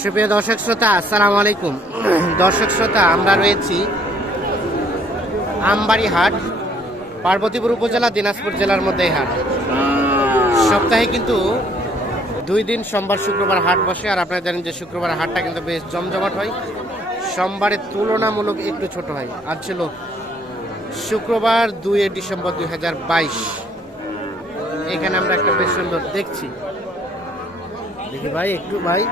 সুপ্রিয় দর্শক শ্রোতা, আসসালামু আলাইকুম। দর্শক শ্রোতা, আমরা রয়েছি আমবাড়ি হাট পার্বতীপুর উপজেলা, দিনাজপুর জেলার মধ্যে হাট। সপ্তাহে কিন্তু দুই দিন সোমবার, শুক্রবার হাট বসে, আর আপনারা জানেন যে শুক্রবার হাটটা কিন্তু বেশ জমজমাট হয়। সোমবারের তুলনামূলক একটু ছোট হয়। আজ ছিল শুক্রবার দুই ডিসেম্বর দুই হাজার বাইশ। এখানে আমরা একটা বেশ সুন্দর দেখছি। দেখি ভাই, একটু ভাই।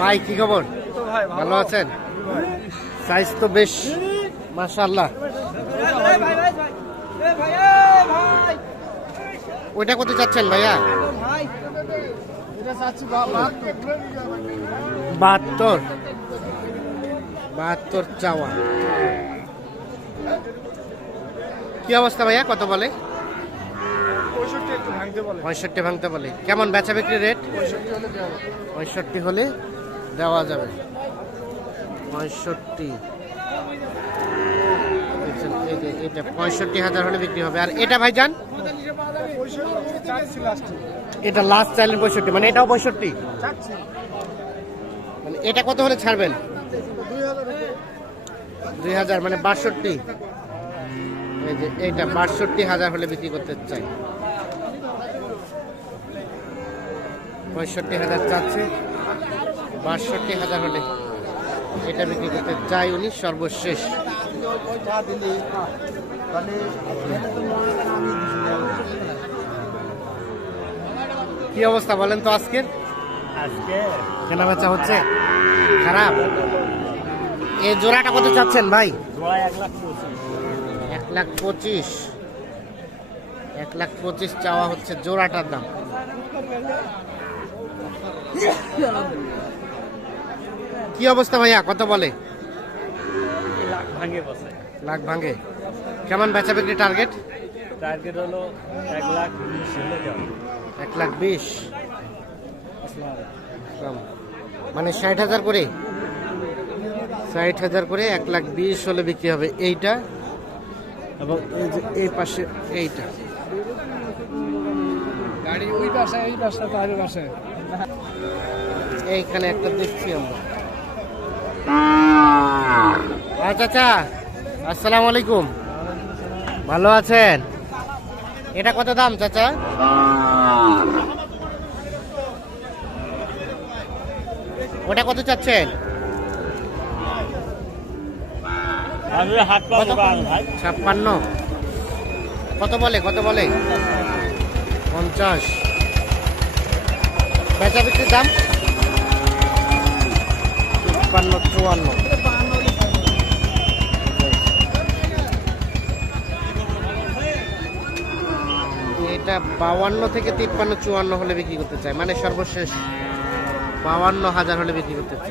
ভাই, কি খবর? ভালো আছেন? সাইজ তো বেশ, মাশাআল্লাহ। ওইটা কত চাচ্ছেন ভাইয়া? বাহাত্তর। বাহাত্তর চাওয়া। কি অবস্থা ভাইয়া? কত বলে? পঁয়ষট্টি ভাঙতে বলে। কেমন বেচা বিক্রি রেট? পঁয়ষট্টি হলে দেওয়া যাবে। পঁয়ষট্টি। এটা পঁয়ষট্টি হাজার হলে বিক্রি হবে। আর এটা ভাইজান? এটা লাস্ট চাইলেন পঁয়ষট্টি মানে এটাও পঁয়ষট্টি? মানে এটা কত হলে ছাড়বেন? দুই হাজার মানে বাষট্টি। এই যে, এইটা বাষট্টি হাজার হলে বিক্রি করতে চাই। পঁয়ষট্টি হাজার চাচ্ছে বাষট্টি হাজার হলে এটা বিক্রি করতে চাই উনি সর্বশেষ। কি অবস্থা বলেন তো আজকের আজকে? কেনা বেচা হচ্ছে? খারাপ। এই জোড়াটা কত চাচ্ছেন ভাই? এক লাখ পঁচিশ। এক লাখ পঁচিশ চাওয়া হচ্ছে জোড়াটার দাম। কি অবস্থা ভাইয়া? কত বলে। লাখ ভাঙে কেমন বেচা বিক্রি টার্গেট টার্গেট হলো এক লাখ বিশ এক লাখ বিশ। মানে ষাট হাজার করে? ষাট হাজার করে এক লাখ বিশ হলে বিক্রি হবে এইটা। এবং এই এই পাশে এইটা। এই এইখানে একটা দেখছি আমরা। আচ্ছা আচ্ছা আসসালামু আলাইকুম। ভালো আছেন? এটা কত দাম চাচা? ওটা কত চাচ্ছেন? ছাপ্পান্ন। কত বলে কত বলে? পঞ্চাশ। বেচা বিক্রির দাম? তিপ্পান্ন চুয়ান্ন। এটা বাউান্ন থেকে তিপ্পান্ন চুয়ান্ন হলে বিক্রি করতে চাই মানে সর্বশেষ বাউান্ন হাজার হলে বিক্রি করতে চাই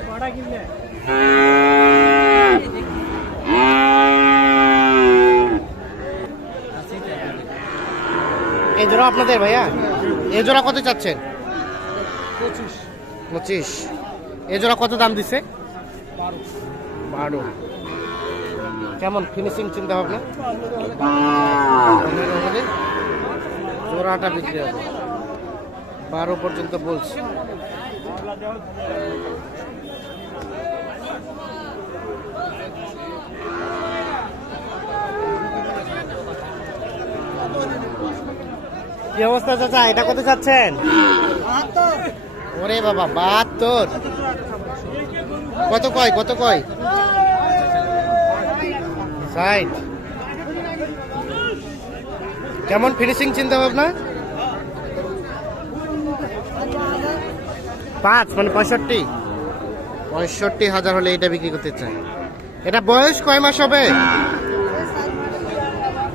এই জোড়া আপনাদের ভাইয়া? এই জোড়া কত চাচ্ছেন? পঁচিশ। এই জোড়া কত দাম দিছে? বারো। কেমন ফিনিশিং চিন্তা ভাবনা? হলে জোড়াটা বিক্রি হবে। বারো পর্যন্ত বলছি। কি অবস্থা চাচা? এটা কত চাচ্ছেন? ওরে বাবা, বাহাত্তর। কত কয় কত কয়? কেমন ফিনিশিং চিন্তা ভাবনা পাঁচ মানে পঁয়ষট্টি। পঁয়ষট্টি হাজার হলে এটা বিক্রি করতে চাই এটা বয়স কয় মাস হবে?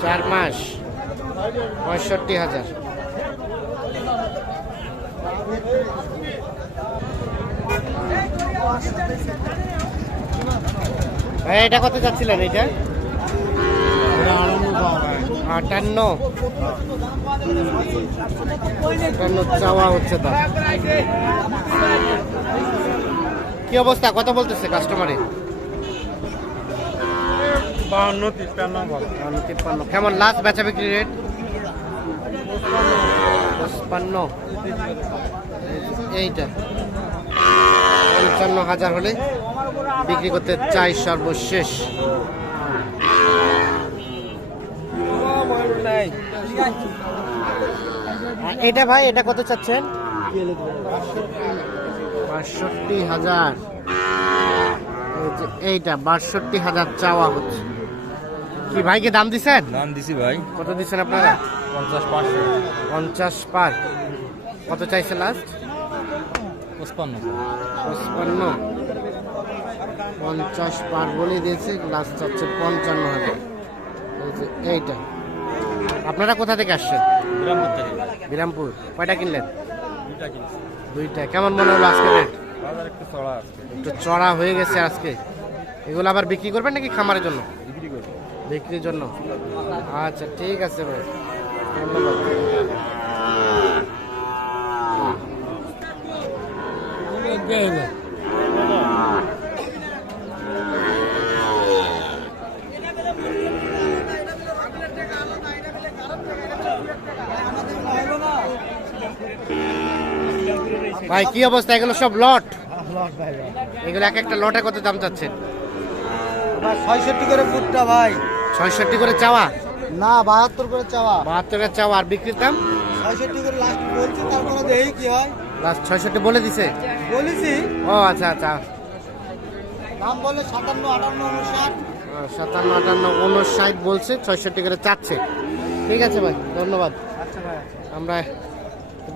চার মাস। পঁয়ষট্টি হাজার। ভাই, এটা কত চাচ্ছিলেন এটা আটান্ন। আটান্ন চাওয়া হচ্ছে দাম কি অবস্থা? কত বলতেছে কাস্টমারে বাহান্ন তিপ্পান্ন কেমন? লাস্ট বেচা বিক্রি রেট তিপ্পান্ন এইটা। পঞ্চান্ন হাজার হলে বিক্রি করতে চাই সর্বশেষ। এটা ভাই, এটা কত চাচ্ছেন? বাষট্টি হাজার। এইটা, বাষট্টি হাজার চাওয়া হচ্ছে। কি ভাইকে দাম দিছেন? দাম দিছি ভাই। কত দিচ্ছেন আপনারা? পঞ্চাশ পাঁচশো পঞ্চাশ পার কত চাইছে লাস্ট পঁচপান্ন। পঁচপান্ন। পঞ্চাশ পার বলে দিয়েছে লাস্ট চাচ্ছে পঞ্চান্ন হাজার। যে এইটা। আপনারা কোথা থেকে আসছেন? বিরামপুর থেকে। বিরামপুর। কয়টা কিনলেন? দুইটা কিনছি। দুইটা। কেমন মনে হলো আজকে রেট বাজার একটু চড়া আজকে। একটু চড়া হয়ে গেছে আজকে। এগুলো আবার বিক্রি করবেন নাকি খামারের জন্য? বিক্রির জন্য? আচ্ছা ঠিক আছে ভাই। ধন্যবাদ ভাই, কি অবস্থা? এগুলো সব লট? এগুলো এক একটা লটে কত দাম চাচ্ছেন? ছয়ষট্টি করে ফুটটা, ভাই। ছয়ষট্টি করে চাওয়া? না বাহাত্তর করে চাওয়া। বাহাত্তর করে চাওয়া আর বিক্রির দাম? ছয়ষট্টি করে লাস্ট বলছি তারপরে দেখি কি হয়। লাস্ট ছয়ষট্টি বলে দিছে? বলেছি। ও আচ্ছা আচ্ছা। দাম বলে সাতান্ন আটান্ন উনষাট। সাতান্ন আটান্ন উনষাট বলছে ছয়ষট্টি করে চাচ্ছে। ঠিক আছে ভাই ধন্যবাদ। আচ্ছা ভাই আমরা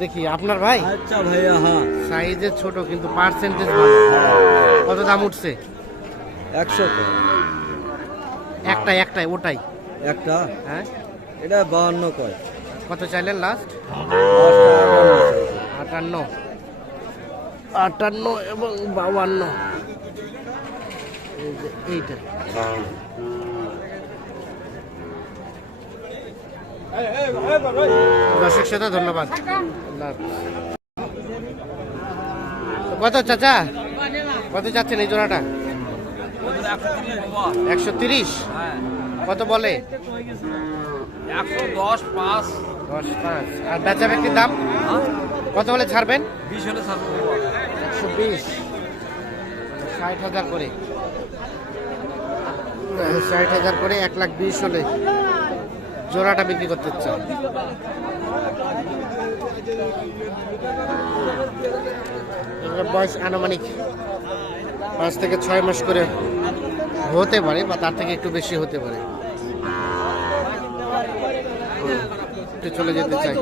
দেখি আপনার ভাই? আচ্ছা ভাইয়া হ্যাঁ। সাইজে ছোট কিন্তু পার্সেন্টেজ ভালো। কত দাম উঠছে? একশো একটাই একটাই ওটাই। একটা? হ্যাঁ? এটা বাহান্ন কয়? কত চাইলেন লাস্ট আটান্ন। আটান্ন এবং বাউান্ন এইটা। দর্শক ধন্যবাদ। কত চাচা? কত চাচ্ছেন এই জোড়াটা? একশো তিরিশ? কত বলে? একশো দশ পাঁচ। দশ পাঁচ। আর বেচা ব্যক্তির দাম? কত হলে ছাড়বেন? বিশ হলে ছাড়বো। একশো বিশ। ষাট হাজার করে। ষাট হাজার করে এক লাখ বিশ হলে জোড়াটা বিক্রি করতে এগুলোর বয়স আনুমানিক পাঁচ থেকে ছয় মাস করে হতে পারে বা তার থেকে একটু বেশি হতে পারে। একটু চলে যেতে চাই।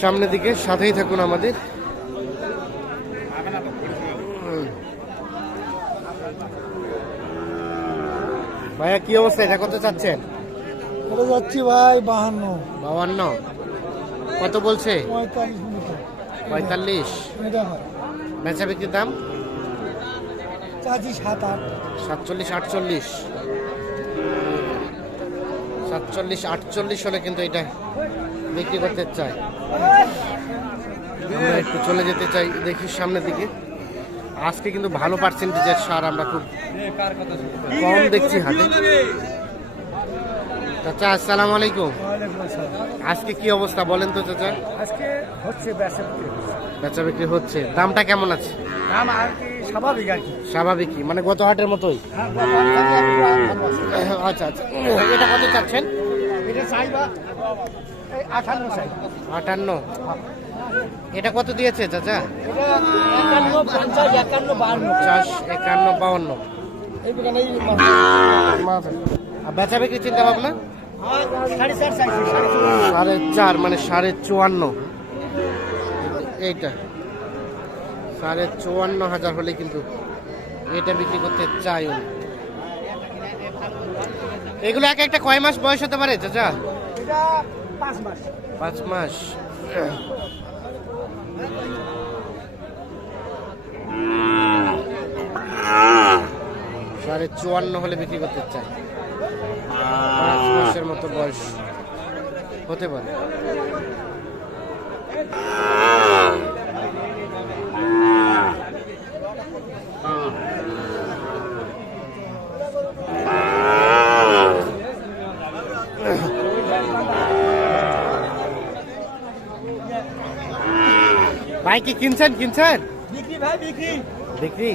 সামনের দিকে সাথেই থাকুন আমাদের। ভাইয়া কি অবস্থা? এটা কত চাচ্ছেন? এটা যাচ্ছি ভাই বাহান্ন। বাবান্ন কত বলছে? পঁয়তাল্লিশ পঁয়তাল্লিশ। বেচা বিক্রির দাম? চাচ্ছি সাত আট সাতচল্লিশ আটচল্লিশ। সাতচল্লিশ আটচল্লিশ হলে কিন্তু এটা বিক্রি করতে চাই আমরা একটু চলে যেতে চাই দেখি সামনের দিকে। আজকে কিন্তু ভালো পার্সেন্টেজের সার আমরা খুব কম দেখছি হাটে চাচা আসসালামু আলাইকুম। আজকে কি অবস্থা বলেন তো চাচা। আজকে হচ্ছে বেচা বিক্রি হচ্ছে। দামটা কেমন আছে? দাম আর কি স্বাভাবিক আর কি। স্বাভাবিকই মানে গত হাটের মতোই। আচ্ছা আচ্ছা। এটা কত চাচ্ছেন? এটা চাইবা এই চাই আটান্ন এটা কত দিয়েছে চাচা? পঞ্চাশ একান্ন বাউন্ন বেচা বিক্রি চিন্তা ভাবনা? চার। সাড়ে চার মানে সাড়ে চুয়ান্ন। এইটা। সাড়ে চুয়ান্ন হাজার হলে কিন্তু এটা বিক্রি করতে চাই উনি। এগুলো এক একটা কয় মাস বয়স হতে পারে চাচা? এটা পাঁচ মাস। পাঁচ মাস। সাড়ে চুয়ান্ন হলে বিক্রি করতে চাই। পাঁচ মাসের মতো বয়স হতে পারে। ভাই কি কিনছেন? কিনছেন? বিক্রি ভাই বিক্রি। বিক্রি?